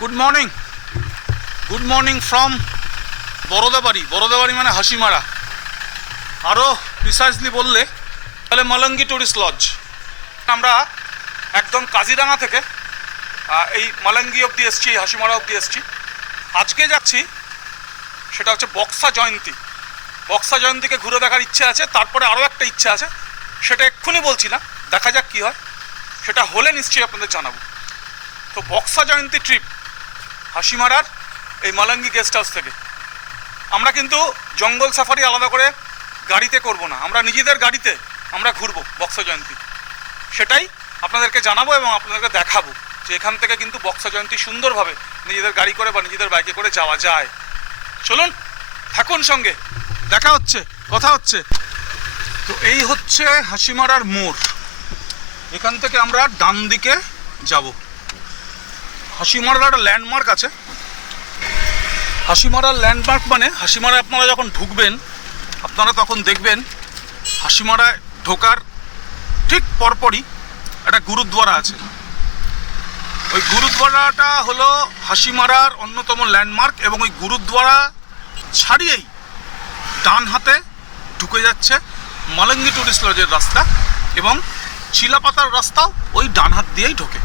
Good morning from বরোদাবাড়ি মানে হাসিমারা, আরও precisely বললে তাহলে মলঙ্গি টুরিস্ট লজ। আমরা একদম কাজিরাঙা থেকে এই মলঙ্গি অবধি এসছি, হাসিমারা অবধি এসছি। আজকে যাচ্ছি সেটা হচ্ছে বক্সা জয়ন্তীকে ঘুরে দেখার ইচ্ছে আছে। তারপরে আরও একটা ইচ্ছে আছে, সেটা এক্ষুনি বলছি না, দেখা যাক কী হয়। সেটা হলে নিশ্চয়ই আপনাদের জানাবো। তো বক্সা জয়ন্তী ট্রিপ হাসিমারার এই মলঙ্গি গেস্ট হাউস থেকে। আমরা কিন্তু জঙ্গল সাফারি আলাদা করে গাড়িতে করব না, আমরা নিজেদের গাড়িতে আমরা ঘুরবো বক্সা জয়ন্তী। সেটাই আপনাদেরকে জানাবো এবং আপনাদেরকে দেখাবো যে এখান থেকে কিন্তু বক্সা জয়ন্তী সুন্দরভাবে নিজেদের গাড়ি করে বা নিজেদের বাইকে করে যাওয়া যায়। চলুন, থাকুন সঙ্গে, দেখা হচ্ছে, কথা হচ্ছে। তো এই হচ্ছে হাসিমারার মোড়। এখান থেকে আমরা ডান দিকে যাব। হাসিমারার একটা ল্যান্ডমার্ক আছে। হাসিমারার ল্যান্ডমার্ক মানে হাসিমারায় আপনারা যখন ঢুকবেন, আপনারা তখন দেখবেন হাসিমারায় ঢোকার ঠিক পরপরই একটা গুরুদ্বারা আছে। ওই গুরুদ্বারাটা হলো হাসিমারার অন্যতম ল্যান্ডমার্ক, এবং ওই গুরুদ্বারা ছাড়িয়েই ডান হাতে ঢুকে যাচ্ছে মলঙ্গি টুরিস্ট লজের রাস্তা, এবং চিলাপাতার রাস্তাও ওই ডান হাত দিয়েই ঢোকে।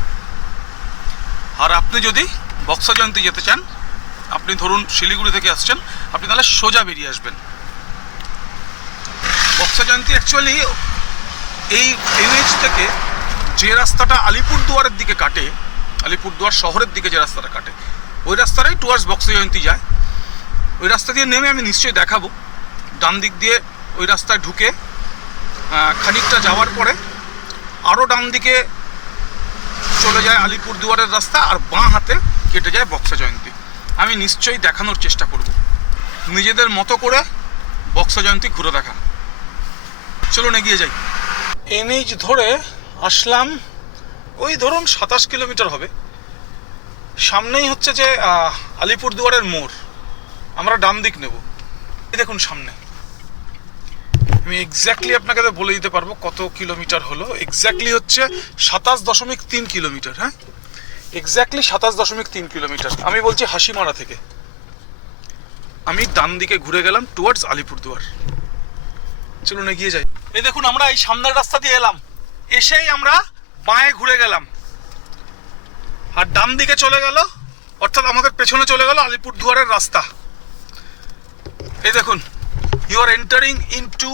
আর আপনি যদি বক্সা জয়ন্তী যেতে চান, আপনি ধরুন শিলিগুড়ি থেকে আসছেন, আপনি তাহলে সোজা বেরিয়ে আসবেন। বক্সা জয়ন্তী অ্যাকচুয়ালি এই এনএইচ থেকে যে রাস্তাটা আলিপুরদুয়ারের দিকে কাটে, আলিপুরদুয়ার শহরের দিকে যে রাস্তাটা কাটে, ওই রাস্তাটাই টুয়ার্ডস বক্সা জয়ন্তী যায়। ওই রাস্তা দিয়ে নেমে আমি নিশ্চয়ই দেখাবো। ডান দিক দিয়ে ওই রাস্তায় ঢুকে খানিকটা যাওয়ার পরে আরও ডান দিকে চলে যায় আলিপুরদুয়ারের রাস্তা, আর বাঁ হাতে কেটে যায় বক্সা জয়ন্তী। আমি নিশ্চয়ই দেখানোর চেষ্টা করব, নিজেদের মতো করে বক্সা জয়ন্তী ঘুরে দেখা। চলুন এগিয়ে যাই। এনএইচ ধরে আসলাম, ওই ধরুন 27 কিলোমিটার হবে। সামনেই হচ্ছে যে আলিপুরদুয়ারের মোড়। আমরা ডান দিক নেব। এই দেখুন সামনে। আমি এক্স্যাক্টলি আপনাকে বলে দিতে পারবো কত কিলোমিটার হলো। এক্স্যাক্টলি হচ্ছে 27.3 কিলোমিটার। হ্যাঁ, এক্স্যাক্টলি 27.3 কিলোমিটার। আমি বলছি হাসিমারা থেকে। আমি ডান দিকে ঘুরে গেলাম টুয়ার্ডস আলিপুরদুয়ার। চলুন এগিয়ে যাই। এই দেখুন, আমরা এই সামনের রাস্তা দিয়ে এলাম, এসেই আমরা বাঁয়ে ঘুরে গেলাম, আর ডান দিকে চলে গেল, অর্থাৎ আমাদের পেছনে চলে গেল আলিপুরদুয়ারের রাস্তা। এই দেখুন, you are entering into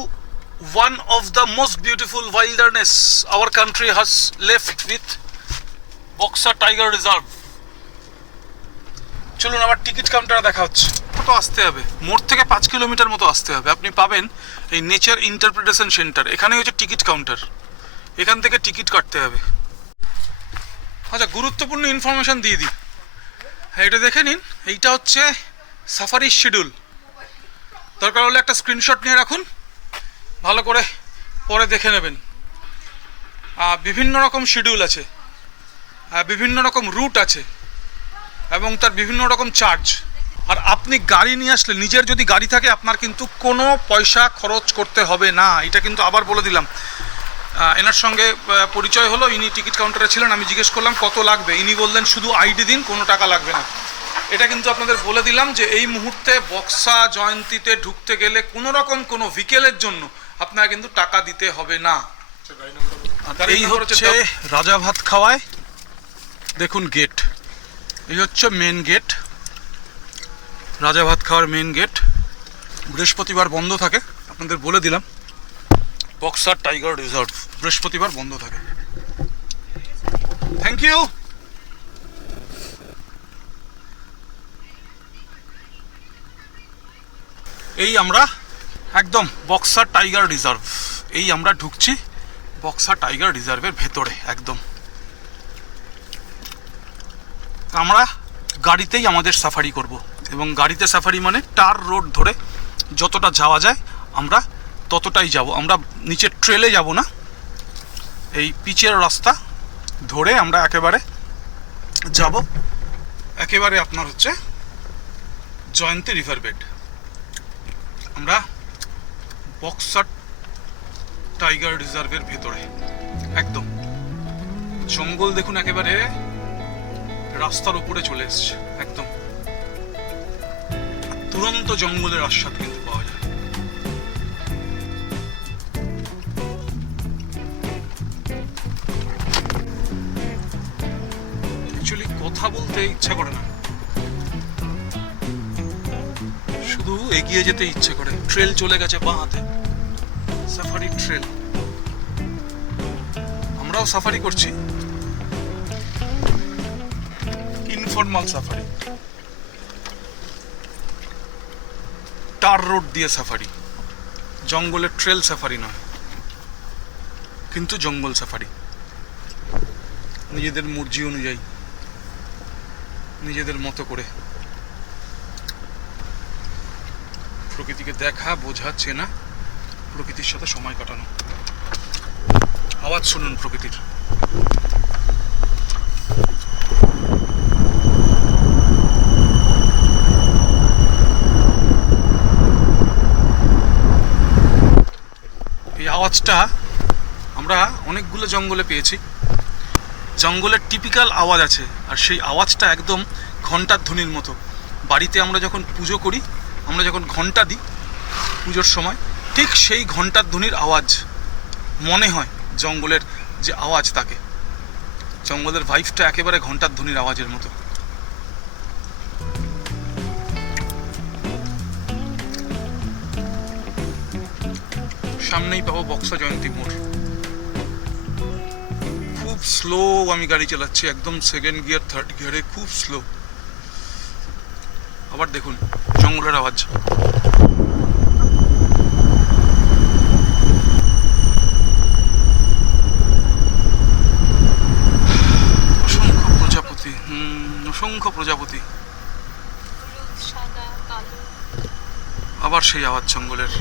one of the most beautiful wilderness our country has left with Buxa tiger reserve. চলুন, আবার টিকিট কাউন্টারে দেখা হচ্ছে। কত আসতে হবে? মোড় থেকে 5 কিলোমিটার মতো আসতে হবে। আপনি পাবেন এই নেচার ইন্টারপ্রিটেশন সেন্টার। এখানে হচ্ছে টিকিট কাউন্টার, এখান থেকে টিকিট কাটতে হবে। আচ্ছা, গুরুত্বপূর্ণ ইনফরমেশান দিয়ে দিই। হ্যাঁ, এটা দেখে নিন। এইটা হচ্ছে সাফারির শিডিউল। দরকার হলে একটা স্ক্রিনশট নিয়ে রাখুন, ভালো করে পরে দেখে নেবেন। বিভিন্ন রকম শিডিউল আছে, বিভিন্ন রকম রুট আছে, এবং তার বিভিন্ন রকম চার্জ। আর আপনি গাড়ি নিয়ে আসলে, নিজের যদি গাড়ি থাকে, আপনার কিন্তু কোনো পয়সা খরচ করতে হবে না। এটা কিন্তু আবার বলে দিলাম। এনার সঙ্গে পরিচয় হলো, ইনি টিকিট কাউন্টারে ছিলেন। আমি জিজ্ঞেস করলাম কত লাগবে, ইনি বললেন শুধু আইডি দিন, কোনো টাকা লাগবে না। এটা কিন্তু আপনাদের বলে দিলাম যে এই মুহূর্তে বক্সা জয়ন্তীতে ঢুকতে গেলে কোনো রকম কোনো ভিকেলের জন্য আপনার কিন্তু টাকা দিতে হবে না। এই হচ্ছে রাজা ভাত খাওয়ায়, দেখুন গেট। এই হচ্ছে মেন গেট, রাজা ভাত খাওয়ার মেন গেট। বৃহস্পতিবার বন্ধ থাকে, আপনাদের বলে দিলাম। বক্সা টাইগার রিজার্ভ বৃহস্পতিবার বন্ধ থাকে। Thank you. এই আমরা একদম বক্সা টাইগার রিজার্ভ, এই আমরা ঢুকছি বক্সা টাইগার রিজার্ভের ভেতরে একদম। আমরা গাড়িতেই আমাদের সাফারি করব, এবং গাড়িতে সাফারি মানে টার রোড ধরে যতটা যাওয়া যায় আমরা ততটাই যাব। আমরা নিচে ট্রেলে যাব না, এই পিচের রাস্তা ধরে আমরা একেবারে যাব, একেবারে আপনার হচ্ছে জয়ন্তী রিভার বেড। আমরা বক্সা টাইগার রিজার্ভের ভেতরে একদম। জঙ্গল দেখুন একেবারে রাস্তার উপরে চলে এসছে একদম। তুরন্ত জঙ্গলের আস্বাদ কিন্তু পাওয়া যায়। অ্যাকচুয়ালি কথা বলতে ইচ্ছা করে না, শুধু এগিয়ে যেতে ইচ্ছে করে। ট্রেল চলে গেছে বাঁ হাতে, সাফারি ট্রেল। আমরাও সাফারি করছি, ইনফরমাল সাফারি, টার রোড দিয়ে সাফারি, জঙ্গলের ট্রেল সাফারি নয়, কিন্তু জঙ্গল সাফারি। নিজেদের মর্জি অনুযায়ী, নিজেদের মতো করে প্রকৃতিকে দেখা, বোঝা, চেনা, প্রকৃতির সাথে সময় কাটানো। আওয়াজ শুনুন প্রকৃতির। এই আওয়াজটা আমরা অনেকগুলো জঙ্গলে পেয়েছি। জঙ্গলের টিপিক্যাল আওয়াজ আছে, আর সেই আওয়াজটা একদম ঘন্টার ধ্বনির মতো। বাড়িতে আমরা যখন পুজো করি, আমরা যখন ঘন্টা দিই পুজোর সময়, ঠিক সেই ঘন্টার ধ্বনির আওয়াজ মনে হয় জঙ্গলের যে আওয়াজ, তাকে জঙ্গলের ভাইবটা একেবারে ঘন্টার ধ্বনির আওয়াজের মতো। সামনেই পাবো বক্সা জয়ন্তী মোড়। খুব স্লো আমি গাড়ি চালাচ্ছি, একদম সেকেন্ড গিয়ার, থার্ড গিয়ারে, খুব স্লো। আবার দেখুন জঙ্গলের আওয়াজ। অসংখ্য প্রজাপতি, অসংখ্য প্রজাপতি। আবার সেই আওয়াজ জঙ্গলের।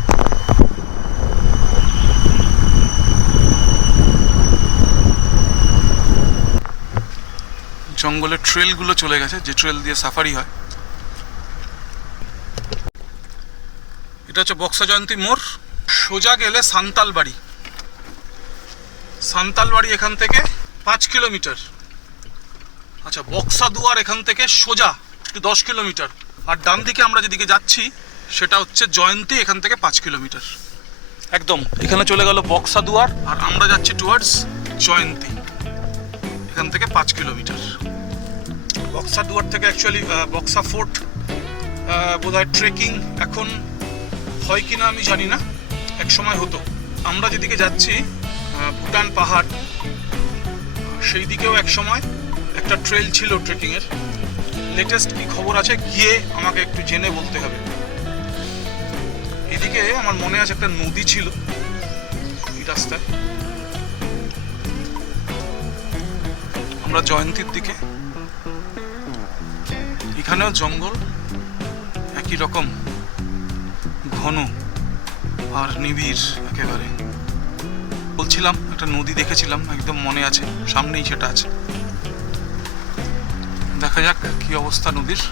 জঙ্গলের ট্রেলগুলো চলে গেছে, যে ট্রেল দিয়ে সাফারি হয়। এটা হচ্ছে বক্সা জয়ন্তী মোড়। সোজা গেলে সান্তাল বাড়ি। সান্তাল বাড়ি এখান থেকে 5 কিলোমিটার। আচ্ছা, বক্সা দুয়ার এখান থেকে সোজা 10 কিলোমিটার। আর ডান দিকে আমরা যেদিকে যাচ্ছি সেটা হচ্ছে জয়ন্তী, এখান থেকে 5 কিলোমিটার। একদম এখানে চলে গেল বক্সা দুয়ার, আর আমরা যাচ্ছি টুয়ার্ডস জয়ন্তী, এখান থেকে 5 কিলোমিটার। বক্সা দুয়ার থেকে অ্যাকচুয়ালি বক্সা ফোর্ট বোধহয় ট্রেকিং এখন হয় কিনা আমি জানি না, এক সময় হতো। আমরা যেদিকে যাচ্ছি ভুটান পাহাড়, সেই দিকেও এক সময় একটা ট্রেল ছিল ট্রেকিংয়ের। লেটেস্ট কি খবর আছে গিয়ে আমাকে একটু জেনে বলতে হবে। এদিকে আমার মনে আছে একটা নদী ছিল এই রাস্তায়। আমরা জয়ন্তীর দিকে, এখানেও জঙ্গল একই রকম ঘন আর নিবিড় একেবারে। বলছিলাম একটা নদী দেখেছিলাম, একদম মনে আছে, সামনেই সেটা আছে। দেখা যাক কি অবস্থা নদীর।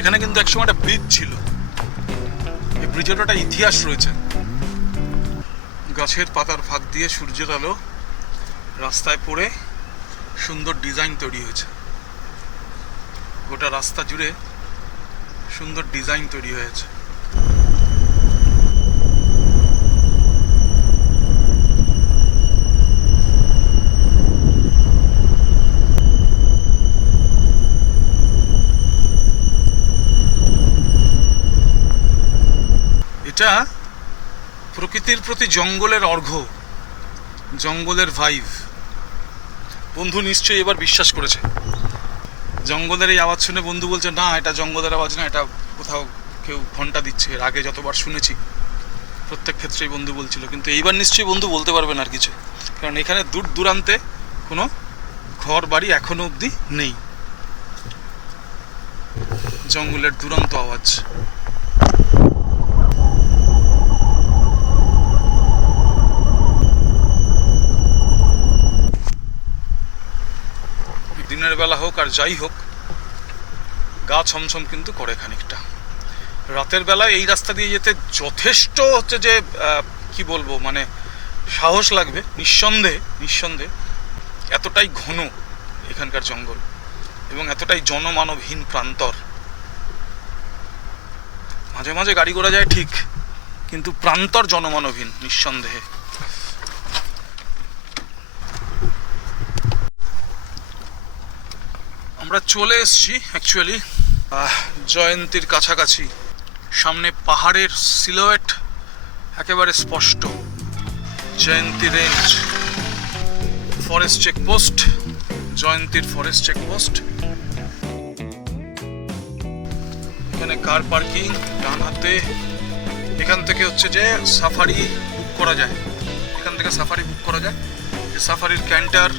এখানে কিন্তু একসময় একটা ব্রিজ ছিল, এই ব্রিজের একটা ইতিহাস রয়েছে। গাছের পাতার ফাঁক দিয়ে সূর্যের আলো রাস্তায় পড়ে সুন্দর ডিজাইন তৈরি হয়েছে। গোটা রাস্তা জুড়ে সুন্দর ডিজাইন তৈরি হয়েছে। এটা প্রকৃতির প্রতি জঙ্গলের অর্ঘ্য, জঙ্গলের ভাইব। বন্ধু নিশ্চয়ই এবার বিশ্বাস করেছে। জঙ্গলের এই আওয়াজ শুনে বন্ধু বলছে না এটা জঙ্গলের আওয়াজ না, এটা কোথাও কেউ ঘন্টা দিচ্ছে। এর আগে যতবার শুনেছি প্রত্যেক ক্ষেত্রেই বন্ধু বলছিল, কিন্তু এইবার নিশ্চয়ই বন্ধু বলতে পারবেন আর কিছু, কারণ এখানে দূর দূরান্তে কোনো ঘর বাড়ি এখনো অবধি নেই। জঙ্গলের দুরন্ত আওয়াজ। দিনের বেলা হোক আর যাই হোক, গা ছমছম কিন্তু করে খানিকটা। রাতের বেলায় এই রাস্তা দিয়ে যেতে যথেষ্ট হচ্ছে যে কি বলবো, মানে সাহস লাগবে নিঃসন্দেহে এতটাই ঘন এখানকার জঙ্গল এবং এতটাই জনমানবহীন প্রান্তর। মাঝে মাঝে গাড়ি ঘোড়া যায় ঠিক, কিন্তু প্রান্তর জনমানবহীন নিঃসন্দেহে। আমরা চলে এসেছি অ্যাকচুয়ালি জয়ন্তীর কাছাকাছি। সামনে পাহাড়ের সিলুয়েট একেবারে স্পষ্ট। জয়ন্তী রেঞ্জ, ফরেস্ট চেকপোস্ট, জয়ন্তীর ফরেস্ট চেকপোস্ট। এখানে কার পার্কিং ডান হাতে। এখান থেকে হচ্ছে যে সাফারি বুক করা যায়, এখান থেকে সাফারি বুক করা যায়। সাফারির ক্যান্টার,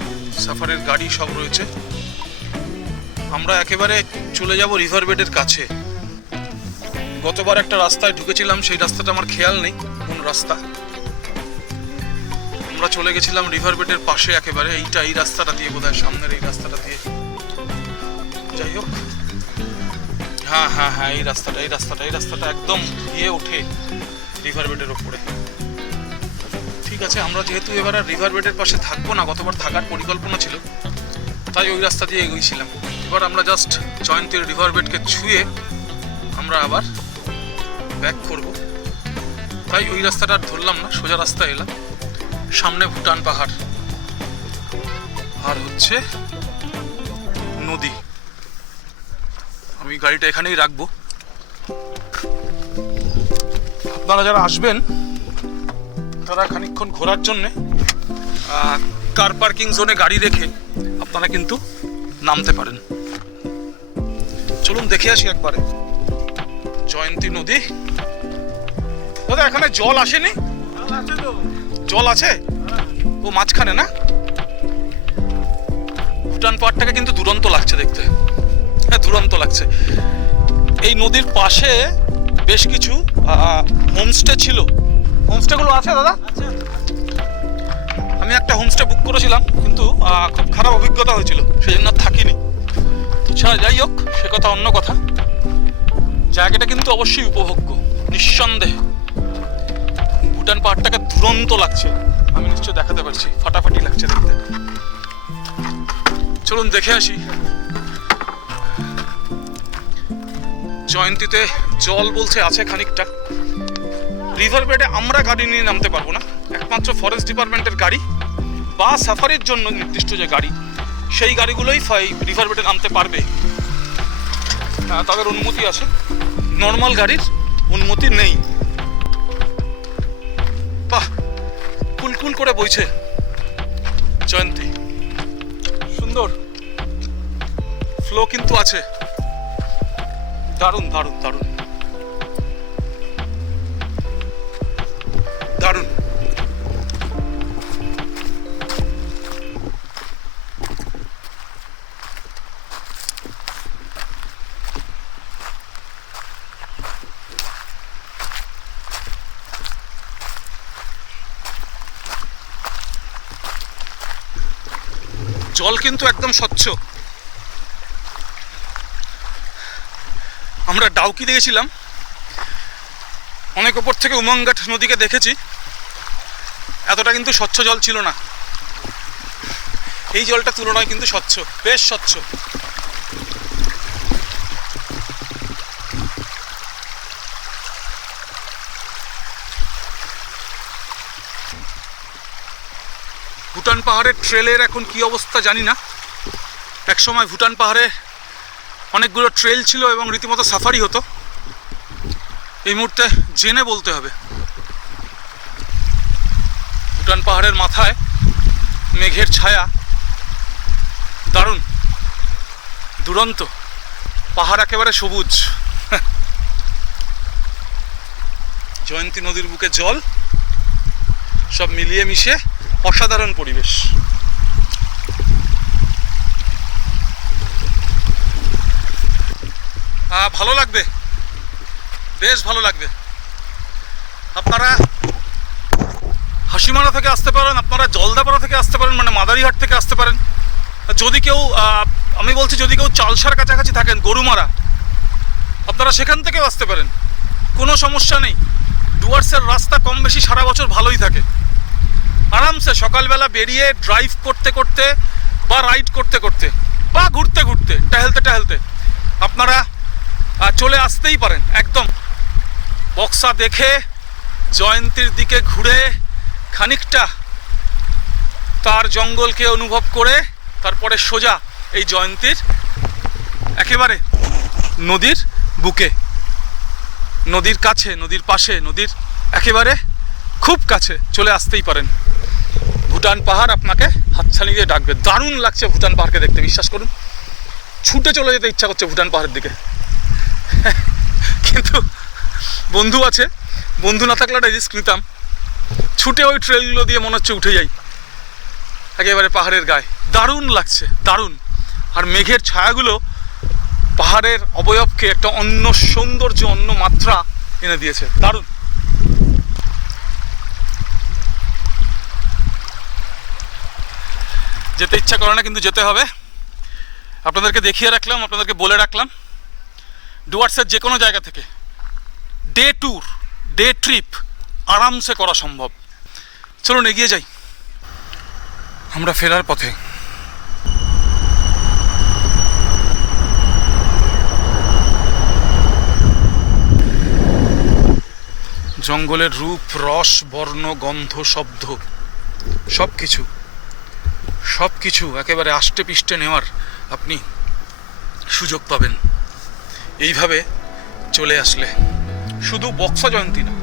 সাফারির গাড়ি সব রয়েছে। আমরা একেবারে চলে যাব রিভার বেডের কাছে। গতবার একটা রাস্তায় ঢুকেছিলাম, সেই রাস্তাটা আমার খেয়াল নেই কোন রাস্তা। আমরা চলে গেছিলাম রিভার বেডের পাশে একেবারে, এই রাস্তাটা দিয়ে বোধহয়, সামনের এই রাস্তাটা দিয়ে। যাই হোক, হ্যাঁ হ্যাঁ হ্যাঁ, এই রাস্তাটা একদম গিয়ে ওঠে রিভার বেডের ওপরে। ঠিক আছে, আমরা যেহেতু এবার আর রিভার বেডের পাশে থাকবো না, গতবার থাকার পরিকল্পনা ছিল, তাই ওই রাস্তা দিয়ে এগিয়েছিলাম। এবার আমরা জাস্ট জয়ন্তীর রিভার বেডকে ছুঁয়ে আমরা আবার ব্যাক করব, তাই ওই রাস্তাটা আর ধরলাম না, সোজা রাস্তা এলাম। সামনে ভুটান পাহাড় আর হচ্ছে নদী। আমি গাড়িটা এখানেই রাখবো। আপনারা যারা আসবেন তারা খানিকক্ষণ ঘোরার জন্যে কার পার্কিং জোনে গাড়ি রেখে আপনারা কিন্তু নামতে পারেন। চলুন দেখে আসি একবারে জয়ন্তী নদী। দাদা এখানে জল আসেনি? জল আছে ও মাঝখানে না? ভুটান পাহাড়টাকে কিন্তু দুরন্ত লাগছে দেখতে, হ্যাঁ দুরন্ত লাগছে। এই নদীর পাশে বেশ কিছু হোমস্টে ছিল। হোমস্টেগুলো আছে দাদা? আমি একটা হোমস্টে বুক করেছিলাম, কিন্তু খুব খারাপ অভিজ্ঞতা হয়েছিল, সেই জন্য থাকিনি। যাই হোক, সে কথা অন্য কথা। জায়গাটা কিন্তু অবশ্যই উপভোগ্য, নিঃসন্দেহে। ভুটান পাহাড়টাকে দুরন্ত লাগছে, আমি নিশ্চয় দেখাতে পারছি, ফাটাফাটি লাগছে দেখতে। চলুন দেখে আসি। জয়ন্তীতে জল বলছে আছে খানিকটা। রিভার বেডে আমরা গাড়ি নিয়ে নামতে পারবো না, একমাত্র ফরেস্ট ডিপার্টমেন্টের গাড়ি বা সাফারির জন্য নির্দিষ্ট যে গাড়ি, সেই গাড়িগুলোই রিভার বেডে নামতে পারবে, তাদের অনুমতি আছে। নর্মাল গাড়ির অনুমতি নেই। বাহ, কুলকুল করে বইছে জয়ন্তী, সুন্দর ফ্লো কিন্তু আছে। দারুণ দারুণ দারুণ দারুণ। জল কিন্তু একদম স্বচ্ছ। আমরা ডাউকি দেখেছিলাম, অনেক ওপর থেকে উমঙ্গাট নদীকে দেখেছি, এতটা কিন্তু স্বচ্ছ জল ছিল না। এই জলটা তুলনায় কিন্তু স্বচ্ছ, বেশ স্বচ্ছ। ভুটান পাহাড়ের ট্রেলের এখন কি অবস্থা জানি না। একসময় ভুটান পাহাড়ে অনেকগুলো ট্রেল ছিল এবং রীতিমতো সাফারি হতো। এই মুহূর্তে জেনে বলতে হবে। ভুটান পাহাড়ের মাথায় মেঘের ছায়া, দারুণ দুরন্ত। পাহাড় একেবারে সবুজ। জয়ন্তী নদীর বুকে জল, সব মিলিয়ে মিশে অসাধারণ পরিবেশ। ভালো লাগবে, বেশ ভালো লাগবে। আপনারা হাসিমারা থেকে আসতে পারেন, আপনারা জলদাপাড়া থেকে আসতে পারেন, মানে মাদারিহাট থেকে আসতে পারেন। যদি কেউ, আমি বলছি যদি কেউ চালসার কাছাকাছি থাকেন, গরুমারা, আপনারা সেখান থেকেও আসতে পারেন, কোনো সমস্যা নেই। ডুয়ার্সের রাস্তা কম বেশি সারা বছর ভালোই থাকে। আরামসে সকালবেলা বেরিয়ে ড্রাইভ করতে করতে বা রাইড করতে করতে বা ঘুরতে ঘুরতে টহলতে আপনারা চলে আসতেই পারেন। একদম বক্সা দেখে জয়ন্তীর দিকে ঘুরে খানিকটা তার জঙ্গলকে অনুভব করে তারপরে সোজা এই জয়ন্তীর একেবারে নদীর বুকে, নদীর কাছে, নদীর পাশে, নদীর একেবারে খুব কাছে চলে আসতেই পারেন। ভুটান পাহাড় আপনাকে হাতছানি দিয়ে ডাকবে। দারুণ লাগছে ভুটান পাহাড়কে দেখতে, বিশ্বাস করুন। ছুটে চলে যেতে ইচ্ছা করছে ভুটান পাহাড়ের দিকে, কিন্তু বন্ধু আছে, বন্ধু না থাকলে একটা রিস্ক নিতাম। ছুটে ওই ট্রেলগুলো দিয়ে মনে হচ্ছে উঠে যাই একেবারে পাহাড়ের গায়ে। দারুণ লাগছে, দারুণ। আর মেঘের ছায়াগুলো পাহাড়ের অবয়বকে একটা অন্য সৌন্দর্য, অন্য মাত্রা এনে দিয়েছে। দারুণ। যেতে ইচ্ছা করে না, কিন্তু যেতে হবে। আপনাদেরকে দেখিয়ে রাখলাম, আপনাদেরকে বলে রাখলাম, ডুয়ার্সের যে কোনো জায়গা থেকে ডে ট্যুর, ডে ট্রিপ আরামসে করা সম্ভব। চলুন এগিয়ে যাই। আমরা ফেরার পথে। জঙ্গলের রূপ, রস, বর্ণ, গন্ধ, শব্দ সব কিছু একেবারে আষ্টে পিষ্টে নেওয়ার আপনি সুযোগ পাবেন এইভাবে চলে আসলে। শুধু বক্সা জয়ন্তী না,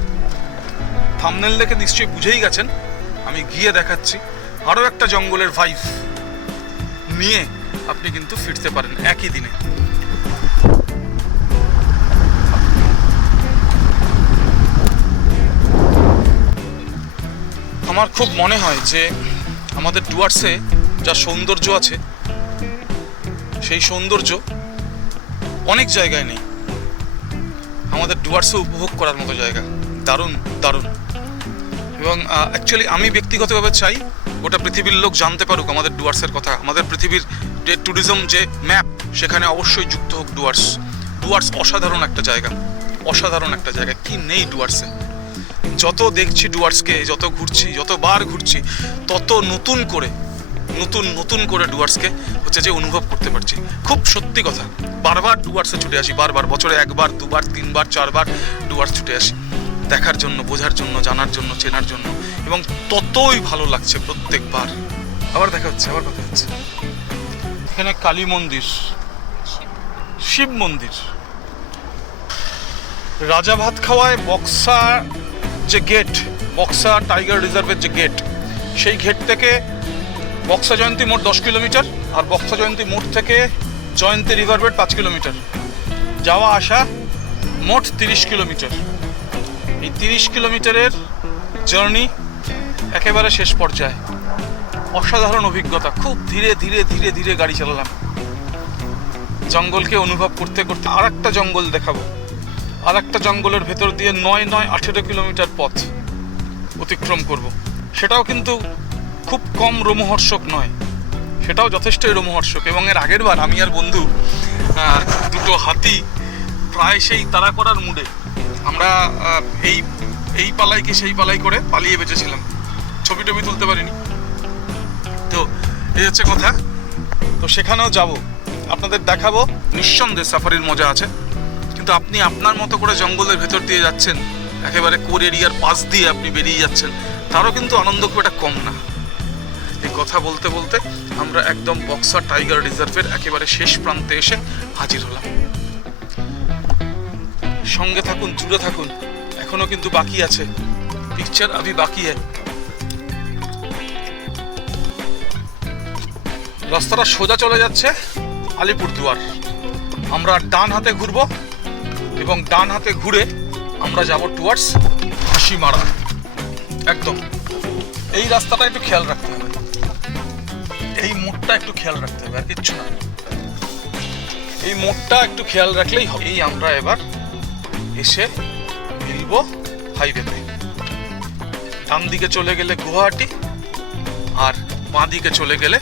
থাম্বনেল দেখে নিশ্চয়ই বুঝেই গেছেন, আমি গিয়ে দেখাচ্ছি আরও একটা জঙ্গলের ভাইব নিয়ে আপনি কিন্তু ফিরতে পারেন একই দিনে। আমার খুব মনে হয় যে আমাদের ডুয়ার্সে যা সৌন্দর্য আছে, সেই সৌন্দর্য অনেক জায়গায় নেই। আমাদের ডুয়ার্সে উপভোগ করার মতো জায়গা দারুণ দারুণ। এবং অ্যাকচুয়ালি আমি ব্যক্তিগতভাবে চাই গোটা পৃথিবীর লোক জানতে পারুক আমাদের ডুয়ার্সের কথা। আমাদের পৃথিবীর যে ট্যুরিজম যে ম্যাপ, সেখানে অবশ্যই যুক্ত হোক ডুয়ার্স। ডুয়ার্স অসাধারণ একটা জায়গা, অসাধারণ একটা জায়গা। কি নেই ডুয়ার্সে? যত দেখছি ডুয়ার্সকে, যত ঘুরছি, যতবার ঘুরছি, তত নতুন করে ডুয়ার্সকে হচ্ছে যে অনুভব করতে পারছি। খুব সত্যি কথা, বারবার ডুয়ার্সে ছুটে আসি, বারবার, বছরে একবার, দুবার, তিনবার, চারবার ডুয়ার্স ছুটে আসি দেখার জন্য, বোঝার জন্য, জানার জন্য, চেনার জন্য, এবং ততই ভালো লাগছে প্রত্যেকবার। আবার দেখা হচ্ছে, আবার কথা হচ্ছে। এখানে কালী মন্দির, শিব মন্দির। রাজা ভাত খাওয়ায় বক্সা যে গেট, বক্সা টাইগার রিজার্ভের যে গেট, সেই গেট থেকে বক্সা জয়ন্তী মোট 10 কিলোমিটার, আর বক্সা জয়ন্তী মোট থেকে জয়ন্তী রিভারবেড 5 কিলোমিটার। যাওয়া আসা মোট 30 কিলোমিটার। এই 30 কিলোমিটারের জার্নি একেবারে শেষ পর্যায়ে। অসাধারণ অভিজ্ঞতা। খুব ধীরে ধীরে ধীরে ধীরে গাড়ি চালালাম, জঙ্গলকে অনুভব করতে করতে। আর একটা জঙ্গল দেখাবো, আর একটা জঙ্গলের ভেতর দিয়ে 9-18 কিলোমিটার পথ অতিক্রম করব। সেটাও কিন্তু খুব কম রোমহর্ষক নয়, সেটাও যথেষ্টই রোমহর্ষক। এবং এর আগের বার আমি আর বন্ধু দুটো হাতি প্রায় সেই তাড়া করার মুডে আমরা এই পালাইকে সেই পালাই করে পালিয়ে বেঁচেছিলাম। ছবি টবি তুলতে পারিনি, তো এই হচ্ছে কথা। তো সেখানেও যাব, আপনাদের দেখাবো। নিঃসন্দেহে সাফারির মজা আছে, কিন্তু আপনি আপনার মতো করে জঙ্গলের ভেতর দিয়ে যাচ্ছেন, একেবারে কোর এরিয়ার পাশ দিয়ে আপনি বেরিয়ে যাচ্ছেন, তারও কিন্তু আনন্দ খুব একটা কম না। এই কথা বলতে বলতে আমরা একদম বক্সা টাইগার রিজার্ভের একেবারে শেষ প্রান্তে এসে হাজির হলাম। সঙ্গে থাকুন, জুড়ে থাকুন, এখনো কিন্তু বাকি আছে, পিকচার আভি বাকি হ্যায়। রাস্তাটা সোজা চলে যাচ্ছে আলিপুরদুয়ার। আমরা ডান হাতে ঘুরবো এবং ডান হাতে ঘুরে আমরা যাব টুয়ার্ডস হাসিমারা। একদম এই রাস্তাটা একটু খেয়াল রাখতে হবে, এই মোড়টা একটু খেয়াল রাখতে হবে, আর কিচ্ছু না। এই মোড়টা একটু খেয়াল রাখলেই হবে। এই আমরা এবার এসে মিলবো হাইওয়েতে। ডান দিকে চলে গেলে গুয়াহাটি, আর বাঁ দিকে চলে গেলে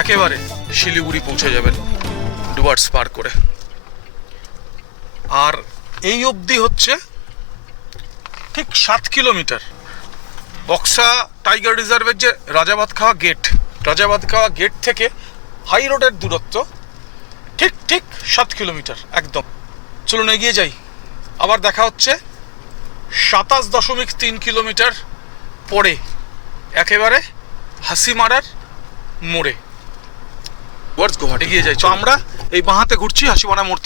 একেবারে শিলিগুড়ি পৌঁছে যাবেন ডুয়ার্স পার করে। আর এই অবধি হচ্ছে ঠিক 7 কিলোমিটার। বক্সা টাইগার রিজার্ভের যে রাজাভাতখাওয়া গেট থেকে হাই রোডের দূরত্ব ঠিক 7 কিলোমিটার একদম। চলুন এগিয়ে যাই, আবার দেখা হচ্ছে 27.3 কিলোমিটার পরে একেবারে হাসিমারার মোড়ে গুয়াহাটি এগিয়ে যাই। তো আমরা এই বাঁহাতে ঘুরছি হাসিমারা মোড়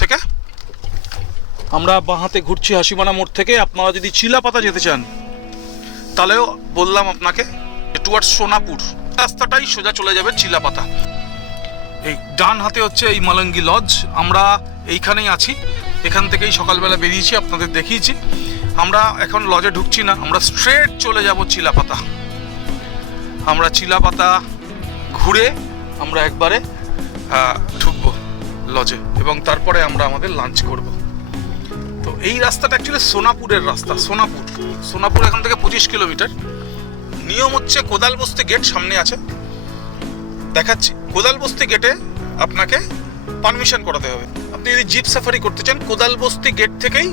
থেকে। আপনারা যদি চিলাপাতা যেতে চান তাহলেও বললাম আপনাকে টুয়ার্ডস সোনাপুর রাস্তাটাই সোজা চলে যাবে চিলাপাতা। এই ডান হাতে হচ্ছে এই মালঙ্গি লজ, আমরা এইখানেই আছি। এখান থেকেই সকালবেলা বেরিয়েছি, আপনাদের দেখিয়েছি। আমরা এখন লজে ঢুকছি না, আমরা স্ট্রেট চলে যাব চিলাপাতা। আমরা চিলাপাতা ঘুরে আমরা একবারে ঢুকবো লজে এবং তারপরে আমরা আমাদের লাঞ্চ করব। তো এই রাস্তাটা অ্যাকচুয়ালি সোনাপুরের রাস্তা। সোনাপুর এখান থেকে 25 কিলোমিটার। নিয়ম হচ্ছে কোদালবস্তি গেট সামনে আছে, দেখাচ্ছি। কোদালবস্তি গেটে আপনাকে পারমিশন করাতে হবে। আপনি যদি জিপ সাফারি করতে চান কোদালবস্তি গেট থেকেই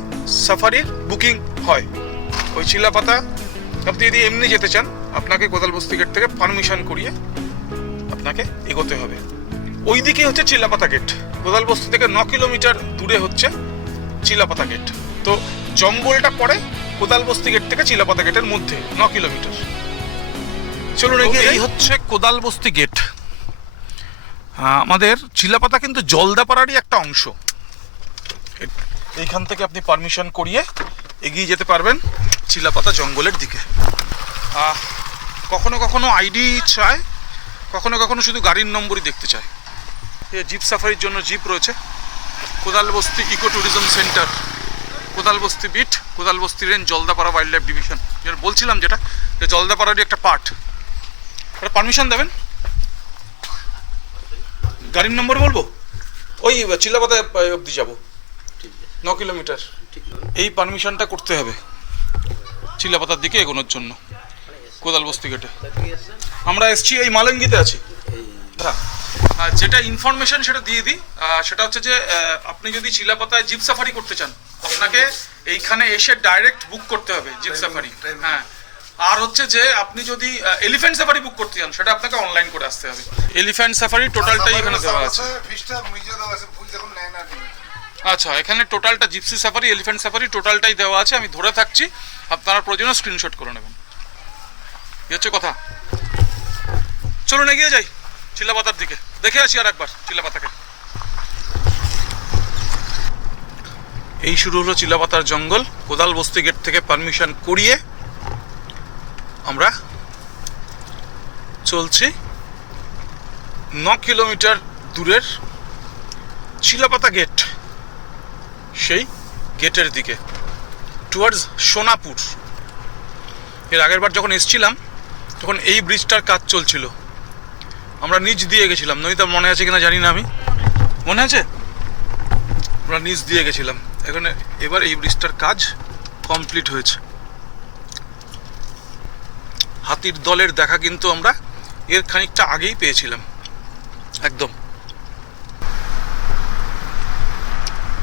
সাফারির বুকিং হয়। ওই চিলাপাতা আপনি যদি এমনি যেতে চান আপনাকে কোদালবস্তি গেট থেকে পারমিশন করিয়ে আপনাকে এগোতে হবে। ওই দিকে হচ্ছে চিলাপাতা গেট। কোদালবস্তি থেকে 9 কিলোমিটার দূরে হচ্ছে চিলাপাতা গেট। তো জঙ্গলটা পড়ে কোদালবস্তি গেট থেকে চিলাপাতা গেটের মধ্যে 9 কিলোমিটার। চলুন এগিয়ে। এই হচ্ছে কোদালবস্তি গেট। আমাদের চিলাপাতা কিন্তু জলদাপাড়ারই একটা অংশ। এইখান থেকে আপনি পারমিশন করিয়ে এগিয়ে যেতে পারবেন চিলাপাতা জঙ্গলের দিকে। কখনো কখনো আইডি চায়, কখনো কখনো শুধু গাড়ির নম্বরই দেখতে চায়। জিপ সাফারির জন্য জিপ রয়েছে। Kodalbasti eco tourism centre, Kodalbasti beat, Kodalbasti range, Jaldapara wildlife division. যেটা বলছিলাম যে জলদাপাড়ারই একটা পার্ট। পারমিশন দেবেন। গাড়ির নম্বর বলবো, ওই চিলাপাতা অবধি যাবো 9 কিলোমিটার। এই পারমিশনটা করতে হবে চিলাপাতার দিকে এগোনোর জন্য কোদালবস্তি গেটে। আমরা এসছি এই মালঙ্গিতে আছি। যেটা ইনফরমেশন সেটা দিয়ে দিই। সেটা হচ্ছে যে আপনি যদি চিলাপাতায় জিপ সাফারি করতে চান আপনাকে এইখানে এসে ডাইরেক্ট বুক করতে হবে জিপ সাফারি। হ্যাঁ, আর হচ্ছে যে আপনি যদি এলিফ্যান্ট সাফারি বুক করতে চান সেটা আপনাকে অনলাইন করে আসতে হবে। এলিফ্যান্ট সাফারি টোটালটাই এখানে দেওয়া আছে। আচ্ছা, এখানে টোটালটা জিপসি সাফারি, এলিফ্যান্ট সাফারি টোটালটাই দেওয়া আছে। আমি ধরে থাকছি, আপনারা প্রয়োজনে স্ক্রিনশট করে নেবেন। এই হচ্ছে কথা। চলুন এগিয়ে যাই চিলাপাতার দিকে, দেখে আসি আর একবার চিলাপাতাকে। এই শুরু হলো চিলাপাতার জঙ্গল। কোদালবস্তি গেট থেকে পারমিশন করিয়ে আমরা চলছি 9 কিলোমিটার দূরের চিলাপাতা গেট, সেই গেটের দিকে টুয়ার্ডস সোনাপুর। এর আগের বার যখন এসছিলাম তখন এই ব্রিজটার কাজ চলছিল, আমরা নিচ দিয়ে গেছিলাম। নইতো মনে আছে কিনা জানি না, আমি মনে আছে আমরা নিচ দিয়ে গেছিলাম। এবার এই ব্রিজটার কাজ কমপ্লিট হয়েছে। হাতির দলের দেখা কিন্তু আমরা এর খানিকটা আগেই পেয়েছিলাম। একদম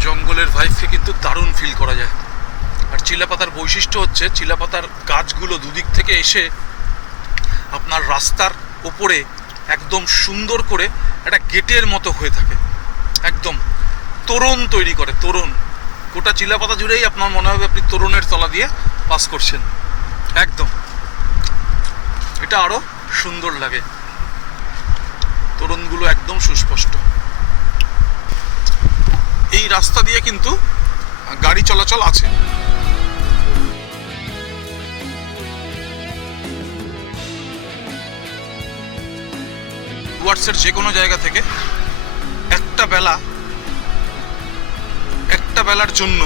জঙ্গলের ভাইবকে কিন্তু দারুণ ফিল করা যায়। আর চিলাপাতার বৈশিষ্ট্য হচ্ছে চিলাপাতার গাছগুলো দুদিক থেকে এসে আপনার রাস্তার ওপরে একদম সুন্দর করে একটা গেটের মতো হয়ে থাকে। একদম তোরণ তৈরি করে, তোরণ। গোটা চিলাপাতা জুড়েই আপনার মনে হবে আপনি তোরণের তলা দিয়ে পাস করছেন। একদম এটা আরো সুন্দর লাগে, তোরণগুলো একদম সুস্পষ্ট। এই রাস্তা দিয়ে কিন্তু গাড়ি চলাচল আছে। ডুয়ার্সের যে কোনো জায়গা থেকে একটা বেলার জন্য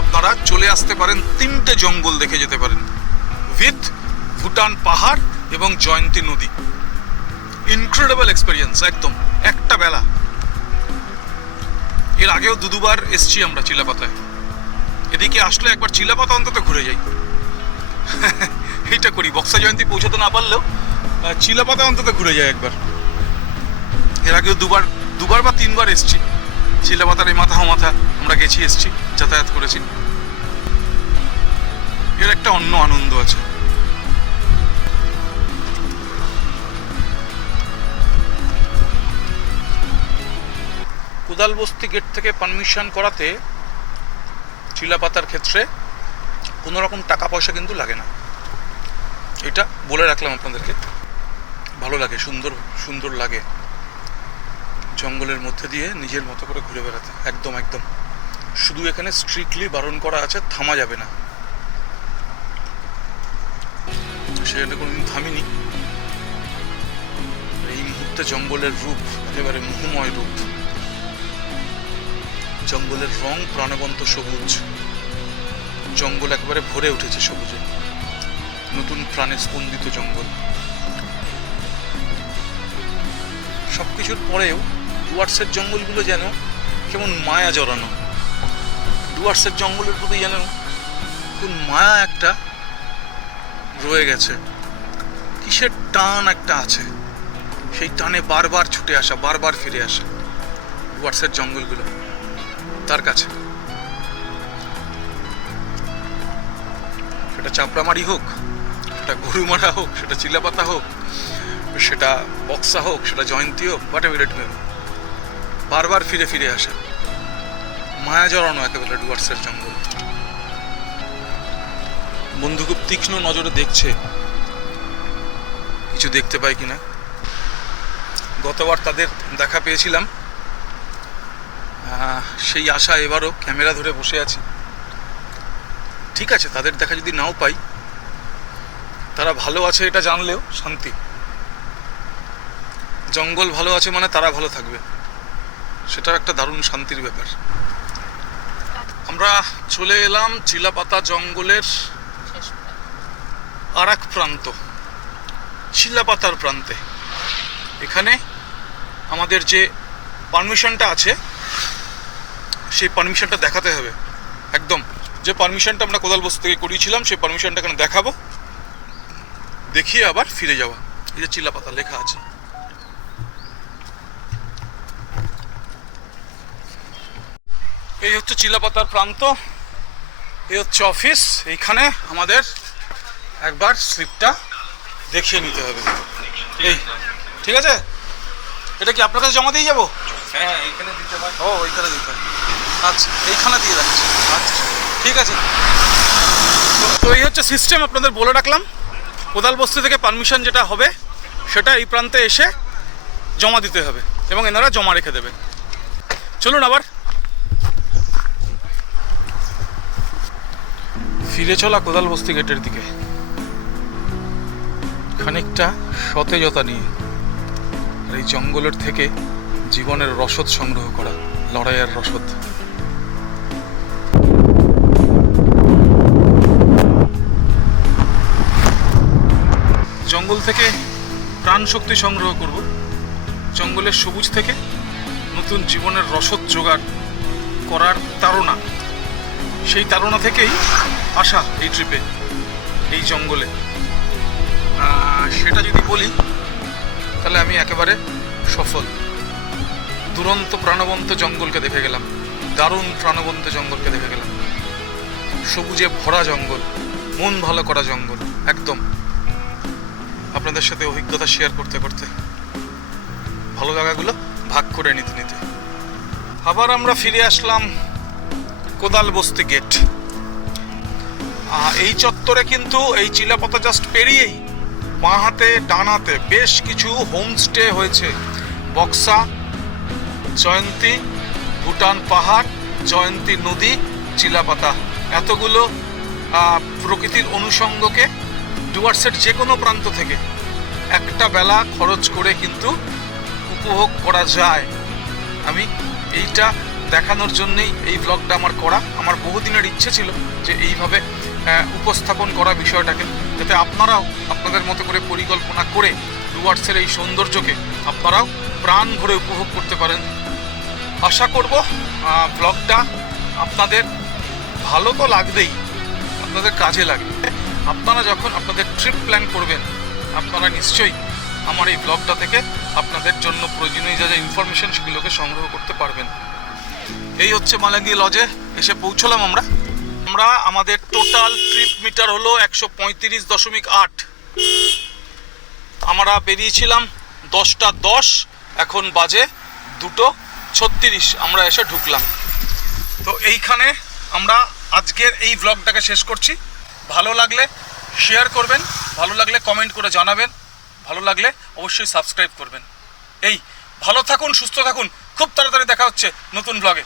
আপনারা চলে আসতে পারেন, 3টে জঙ্গল দেখে যেতে পারেন উইথ ভুটান পাহাড় এবং জয়ন্তী নদী। ইনক্রেডিবল এক্সপেরিয়েন্স একদম একটা বেলা। এর আগেও দুবার এসছি আমরা চিলাপাতায়। এদিকে আসলে একবার চিলাপাতা অন্তত ঘুরে যাই। এইটা করি, বক্সা জয়ন্তী পৌঁছাতে না পারলেও চিলাপাতা অন্তত ঘুরে যায় একবার। এর আগেও দুবার বা 3বার এসছি চিলাপাতার এই মাথা আমরা এসছি, যাতায়াত করেছি। এর একটা অন্য আনন্দ আছে। কোদালবস্তি গেট থেকে পারমিশন করাতে চিলাপাতার ক্ষেত্রে কোনো রকম টাকা পয়সা কিন্তু লাগে না, এটা বলে রাখলাম আপনাদেরকে। ভালো লাগে, সুন্দর সুন্দর লাগে জঙ্গলের মধ্যে দিয়ে নিজের মতো করে ঘুরে বেড়াতে। একদম একদম, শুধু এখানে স্ট্রিক্টলি বারণ করা আছে, থামা যাবে না। সেখানে কোনোদিন থামিনি। এই মুহূর্তে জঙ্গলের রূপ একেবারে মোহময় রূপ। জঙ্গলের রং প্রাণবন্ত সবুজ, জঙ্গল একবারে ভরে উঠেছে সবুজে, নতুন প্রাণে স্পন্দিত জঙ্গল। সবকিছুর পরেও ডুয়ার্সের জঙ্গলগুলো যেন কেমন মায়া জড়ানো। ডুয়ার্সের জঙ্গলের প্রতি যেন কোন মায়া একটা রয়ে গেছে, কিসের টান একটা আছে, সেই টানে বারবার ছুটে আসা, বারবার ফিরে আসা ডুয়ার্সের জঙ্গলগুলো তার কাছে। সেটা চাপড়ামারি হোক, সেটা গরুমারা হোক, সেটা চিলাপাতা হোক, সেটা বক্সা হোক, সেটা জয়ন্তী হোক, হোয়াটএভার ইট মে বি, বারবার ফিরে ফিরে আসা, মায়া জড়ানো একেবারে ডুয়ার্সের জঙ্গল। বন্ধু খুব তীক্ষ্ণ নজরে দেখছে কিছু দেখতে পাই কিনা। গতবার তাদের দেখা পেয়েছিলাম, সেই আশা এবারও ক্যামেরা ধরে বসে আছি। ঠিক আছে, তাদের দেখা যদি নাও পাই, তারা ভালো আছে এটা জানলেও শান্তি। জঙ্গল ভালো আছে মানে তারা ভালো থাকবে, সেটাও একটা দারুণ শান্তির ব্যাপার। আমরা চলে এলাম চিলাপাতা জঙ্গলের আর এক প্রান্ত, চিলাপাতার প্রান্তে। এখানে আমাদের যে পারমিশনটা আছে সেই পারমিশনটা দেখাতে হবে। একদম যে পারমিশনটা আমরা কোদালবস্তি থেকে করিয়েছিলাম সেই পারমিশনটা এখানে দেখাবো, দেখিয়ে আবার ফিরে যাওয়া। এই যে চিলাপাতা লেখা আছে, এই হচ্ছে চিলাপাতার প্রান্ত, এই হচ্ছে অফিস। এইখানে আমাদের একবার স্লিপটা দেখিয়ে নিতে হবে। এই ঠিক আছে, এটা কি আপনার কাছে জমা দিয়ে যাবো? হ্যাঁ, এইখানে দিতে হয়। ও ওইখানে দিতে হয়, আচ্ছা এইখানে দিয়ে রাখছি, আচ্ছা ঠিক আছে। তো এই হচ্ছে সিস্টেম, আপনাদের বলে রাখলাম। কোদালবস্তি থেকে পারমিশন যেটা হবে সেটা এই প্রান্তে এসে জমা দিতে হবে এবং এনারা জমা রেখে দেবে। চলুন আবার ফিরে চলা কোদালবস্তি গেটের দিকে, খানিকটা সতেজতা নিয়ে। আর এই জঙ্গলের থেকে জীবনের রসদ সংগ্রহ করা, লড়াইয়ের রসদ। জঙ্গল থেকে প্রাণ শক্তি সংগ্রহ করব, জঙ্গলের সবুজ থেকে নতুন জীবনের রসদ জোগাড় করার তাড়না, সেই তাড়না থেকেই আসা এই ট্রিপে, এই জঙ্গলে। সেটা যদি বলি তাহলে আমি একেবারে সফল। দুরন্ত প্রাণবন্ত জঙ্গলকে দেখে গেলাম, দারুণ প্রাণবন্ত জঙ্গলকে দেখে গেলাম, সবুজে ভরা জঙ্গল, মন ভালো করা জঙ্গল। একদম আপনাদের সাথে অভিজ্ঞতা শেয়ার করতে করতে, ভালো জায়গাগুলো ভাগ করে নিতে নিতে আবার আমরা ফিরে আসলাম কোদালবস্তি গেট। এই চত্বরে কিন্তু এই চিলাপাতা জাস্ট পেরিয়েই বাঁ হাতে ডান হাতে বেশ কিছু হোমস্টে হয়েছে। বক্সা, জয়ন্তী, ভুটান পাহাড়, জয়ন্তী নদী, চিলাপাতা, এতগুলো প্রকৃতির অনুষঙ্গকে ডুয়ার্সের যে কোনো প্রান্ত থেকে একটা বেলা খরচ করে কিন্তু উপভোগ করা যায়। আমি এইটা দেখানোর জন্যই এই ব্লগটা আমার করা। আমার বহুদিনের ইচ্ছে ছিল যে এইভাবে উপস্থাপন করা বিষয়টাকে, যাতে আপনারাও আপনাদের মতো করে পরিকল্পনা করে ডুয়ার্সের এই সৌন্দর্যকে আপনারাও প্রাণ ভরে উপভোগ করতে পারেন। আশা করব ব্লগটা আপনাদের ভালো তো লাগবেই, আপনাদের কাজে লাগবে। আপনারা যখন আপনাদের ট্রিপ প্ল্যান করবেন, আপনারা নিশ্চয়ই আমার এই ব্লগটা থেকে আপনাদের জন্য প্রয়োজনীয় যা যা ইনফরমেশন সেগুলোকে সংগ্রহ করতে পারবেন। এই হচ্ছে মালাঙ্গি লজে এসে পৌঁছলাম আমরা। আমাদের টোটাল ট্রিপ মিটার হলো 135.8। আমরা বেরিয়েছিলাম 10:10, এখন বাজে 2:36, আমরা এসে ঢুকলাম। তো এইখানে আমরা আজকের এই ব্লগটাকে শেষ করছি। ভালো লাগলে শেয়ার করবেন, ভালো লাগলে কমেন্ট করে জানাবেন, ভালো লাগলে অবশ্যই সাবস্ক্রাইব করবেন। এই ভালো থাকুন, সুস্থ থাকুন, খুব তাড়াতাড়ি দেখা হচ্ছে নতুন ব্লগে।